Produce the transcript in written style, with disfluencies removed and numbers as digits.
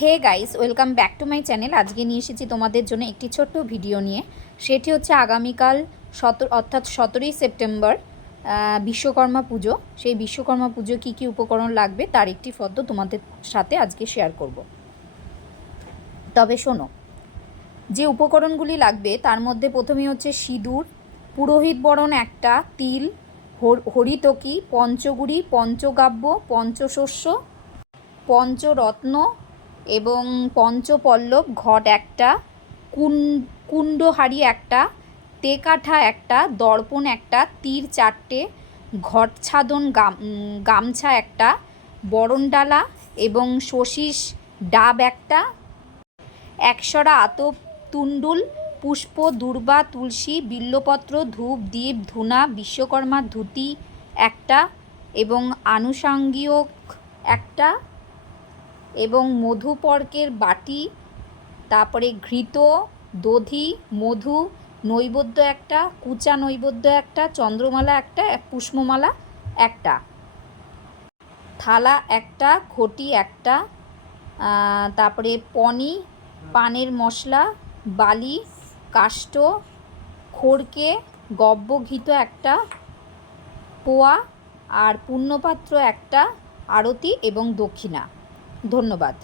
Hey guys, welcome back to my channel. আজকে নিয়ে এসেছি তোমাদের জন্য একটি ছোট্ট ভিডিও নিয়ে। সেটি হচ্ছে আগামীকাল অর্থাৎ 17ই সেপ্টেম্বর বিশ্বকর্মা পুজো। সেই বিশ্বকর্মা পুজো কী কী উপকরণ লাগবে তার একটি ফটো তোমাদের সাথে আজকে শেয়ার করব। তবে শোনো, যে উপকরণগুলি লাগবে তার মধ্যে প্রথমেই হচ্ছে সিঁদুর, পুরোহিত বরণ একটা, তিল, হরিতকি, পঞ্চগুড়ি, পঞ্চগাব্য, পঞ্চশস্য, পঞ্চরত্ন এবং পঞ্চপল্লব, ঘট একটা, কুণ্ডহারি একটা, তেকাঠা একটা, দর্পণ একটা, তীর চারটে, ঘটছাদন গামছা একটা, বরণডালা এবং শশীষ ডাব একটা, একশরা আতপ তুণ্ডুল, পুষ্প, দূর্বা, তুলসী, বিল্বপত্র, ধূপ, দীপ, ধূনা, বিশ্বকর্মার ধুতি একটা এবং আনুষাঙ্গিক একটা এবং মধুপর্কের বাটি, তারপরে ঘৃত, দধি, মধু, নৈবেদ্য একটা, কুচা নৈবেদ্য একটা, চন্দ্রমালা একটা, পুষ্পমালা একটা, থালা একটা, ঘটি একটা, তারপরে পনি, পানের মশলা, বালি, কাষ্ঠ, খড়কে, গব্যঘৃত একটা, পোয়া আর পুণ্যপাত্র একটা, আরতি এবং দক্ষিণা। ধন্যবাদ।